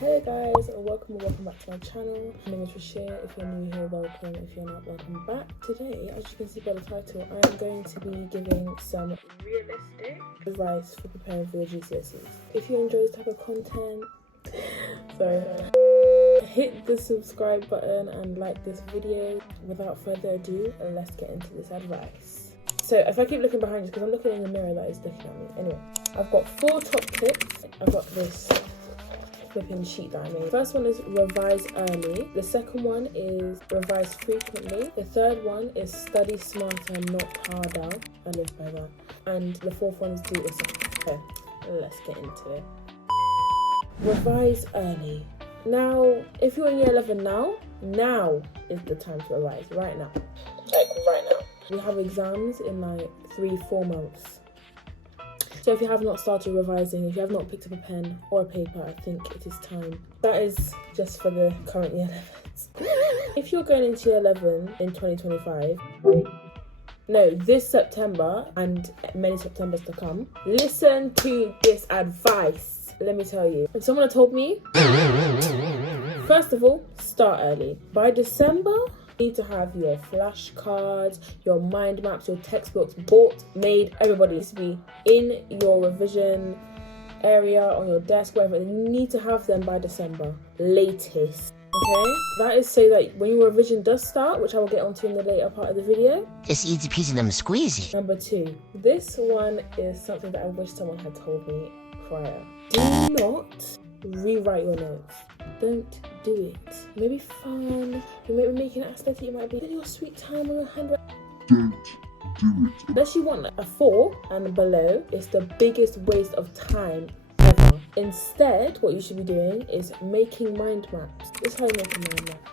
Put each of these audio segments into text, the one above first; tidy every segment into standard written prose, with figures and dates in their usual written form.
Hey guys, welcome back to my channel. My name is Rashia. If you're new here, welcome. If you're not, welcome back. Today, as you can see by the title, I am going to be giving some realistic advice for preparing for your GCSEs. If you enjoy this type of content, hit the subscribe button and like this video. Without further ado, let's get into this advice. So if I keep looking behind you, because I'm looking in the mirror that is looking at me. Anyway, I've got 4 top tips. I've got this flipping sheet that I made. First one is revise early. The second one is revise frequently. The third one is study smarter, not harder. I live by that. And the fourth one is do it yourself. Okay, let's get into it. Revise early. Now, if you're in year 11 now is the time to revise. Right now. Like right now. We have exams in like 3-4 months. So if you have not started revising, if you have not picked up a pen or a paper, I think it is time. That is just for the current year 11s. If you're going into year 11 in 2025, this September and many Septembers to come, listen to this advice. Let me tell you. If someone had told me, first of all, start early. By December, you need to have your flashcards, your mind maps, your textbooks bought, made. Everybody needs to be in your revision area, on your desk, wherever. You need to have them by December, latest. Okay? That is so that when your revision does start, which I will get onto in the later part of the video. It's easy peasy lemon squeezy. Number 2. This one is something that I wish someone had told me prior. Do not rewrite your notes. Don't do it. It may be fun, you may be making it aesthetic, you might be in your sweet time on your handwriting. Don't do it. Unless you want like a 4 and below, it's the biggest waste of time ever. Instead, what you should be doing is making mind maps. This is how you make a mind map.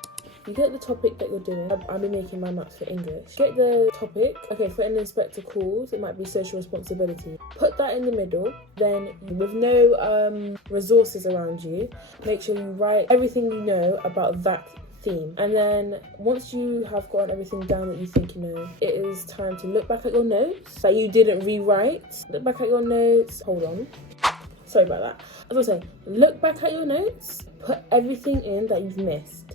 You get the topic that you're doing. I've been making my maps for English. Get the topic. Okay, for an inspector calls, it might be social responsibility. Put that in the middle. Then, with no resources around you, make sure you write everything you know about that theme. And then once you have gotten everything down that you think you know, it is time to look back at your notes that you didn't rewrite. Look back at your notes. Hold on. Sorry about that. As I was saying, look back at your notes. Put everything in that you've missed.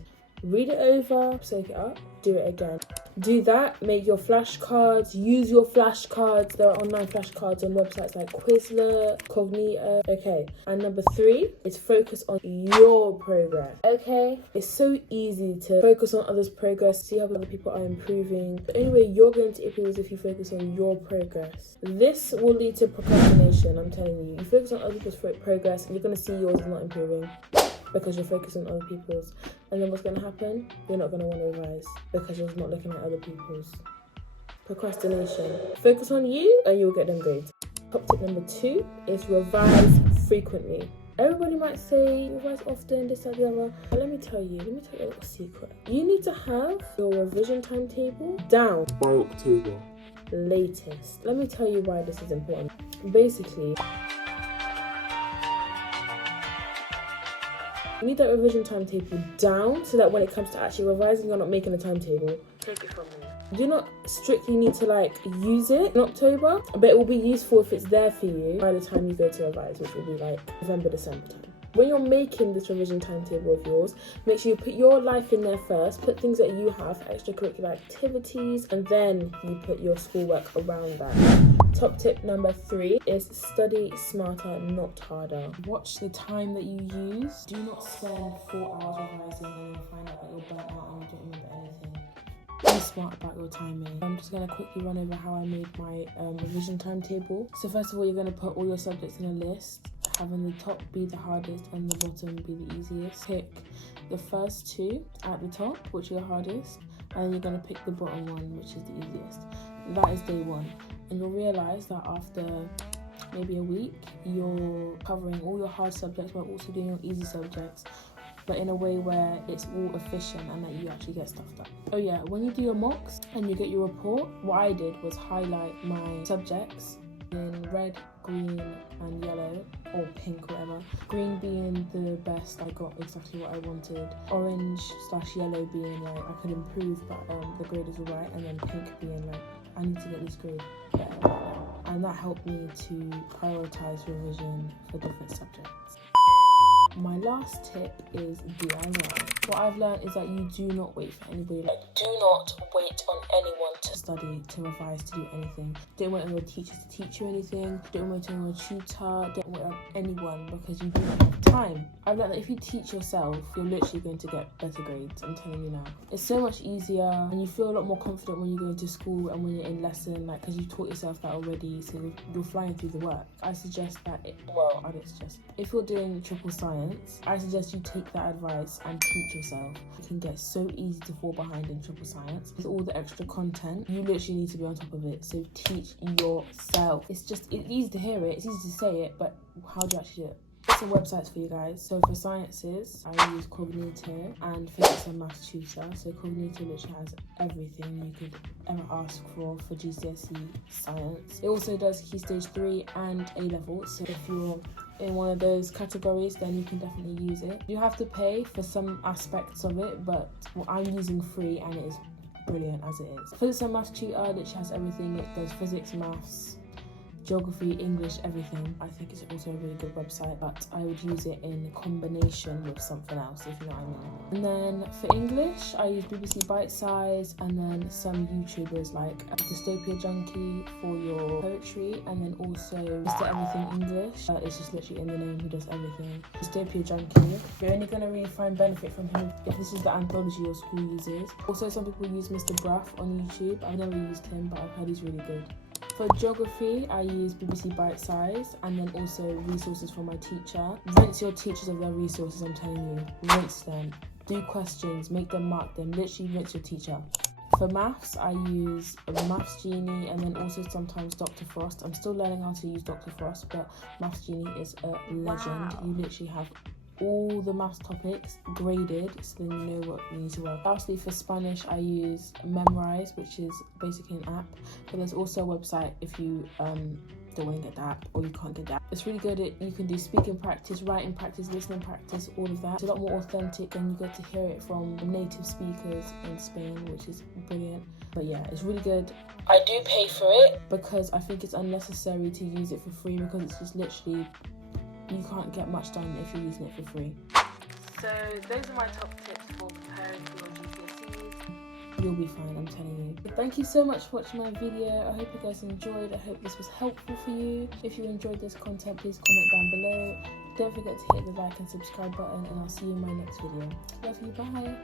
Read it over, soak it up, do it again. Do that, make your flashcards, use your flashcards. There are online flashcards on websites like Quizlet, Cognito. Okay, and number 3 is focus on your progress. Okay, it's so easy to focus on others' progress, see how other people are improving. The only way you're going to improve is if you focus on your progress. This will lead to procrastination, I'm telling you. You focus on other people's progress and you're going to see yours is not improving, because you're focusing on other people's. And then what's going to happen? You're not going to want to revise because you're not looking at other people's. Procrastination. Focus on you and you'll get them grades. Top tip number 2 is revise frequently. Everybody might say revise often, this, that, the other. But let me tell you a little secret. You need to have your revision timetable down By October. latest. Let me tell you why this is important. Basically, you need that revision timetable down so that when it comes to actually revising, you're not making a timetable. Take it from me. You do not strictly need to use it in October, but it will be useful if it's there for you by the time you go to revise, which will be like November, December time. When you're making this revision timetable of yours, make sure you put your life in there first, put things that you have, extracurricular activities, and then you put your schoolwork around that. Top tip number 3 is study smarter, not harder. Watch the time that you use. Do not spend 4 hours revising and then find out that you're burnt out and you don't remember anything. Be smart about your timing. I'm just going to quickly run over how I made my revision timetable. So first of all, you're going to put all your subjects in a list, having the top be the hardest and the bottom be the easiest. Pick the first 2 at the top, which are the hardest, and then you're going to pick the bottom one, which is the easiest. That is day 1. And you'll realise that after maybe a week, you're covering all your hard subjects while also doing your easy subjects, but in a way where it's all efficient and that you actually get stuff done. Oh yeah, when you do your mocks and you get your report, what I did was highlight my subjects in red, green and yellow, or pink, whatever. Green being the best, I got exactly what I wanted. Orange/yellow being like I could improve but the grade is alright, and then pink being like I need to get this grade better. And that helped me to prioritise revision for different subjects. my last tip is DIY. What I've learned is that you do not wait for anybody. Like, do not wait on anyone to study, to revise, to do anything. Don't wait on your teachers to teach you anything. Don't wait on your tutor. Don't wait on anyone because you don't have time. I've learned that if you teach yourself, you're literally going to get better grades. I'm telling you now. It's so much easier and you feel a lot more confident when you go into school and when you're in lesson, like, because you taught yourself that already, so you're flying through the work. I suggest that, I don't suggest. If you're doing triple science, I suggest you take that advice and teach yourself. It can get so easy to fall behind in triple science. With all the extra content, you literally need to be on top of it. So teach yourself. It's easy to hear it, it's easy to say it, but how do you actually do it? Some websites for you guys. So for sciences, I use Cognito, and physics and maths tutor. So Cognito literally has everything you could ever ask for GCSE science. It also does Key Stage 3 and A level. So if you're in one of those categories, then you can definitely use it. You have to pay for some aspects of it, but I'm using free and it is brilliant as it is. Physics and maths tutor literally has everything. It does physics, maths, geography, English, everything. I think it's also a really good website, but I would use it in combination with something else, if you know what I mean. And then for English, I use BBC Bitesize, and then some YouTubers like Dystopia Junkie for your poetry, and then also Mr. Everything English. It's just literally in the name, who does everything. Dystopia Junkie. You're only going to really find benefit from him if this is the anthology your school uses. Also, some people use Mr. Bruff on YouTube. I've never used him, but I've heard he's really good. For geography, I use BBC Bitesize, and then also resources from my teacher. Rinse your teachers of their resources, I'm telling you. Rinse them. Do questions, make them mark them. Literally rinse your teacher. For maths, I use Maths Genie, and then also sometimes Dr. Frost. I'm still learning how to use Dr. Frost, but Maths Genie is a legend. Wow. You literally have all the maths topics graded, so then you know what you need to work. Lastly, for Spanish, I use Memrise, which is basically an app, but there's also a website if you don't want to get the app or you can't get that. It's really good. You can do speaking practice, writing practice, listening practice, all of that. It's a lot more authentic and you get to hear it from native speakers in Spain, which is brilliant. But yeah, it's really good. I do pay for it because I think it's unnecessary to use it for free, because it's just literally, you can't get much done if you're using it for free. So those are my top tips for preparing for your GCSEs. You'll be fine, I'm telling you. Thank you so much for watching my video. I hope you guys enjoyed. I hope this was helpful for you. If you enjoyed this content, please comment down below. Don't forget to hit the like and subscribe button, and I'll see you in my next video. Love you, bye.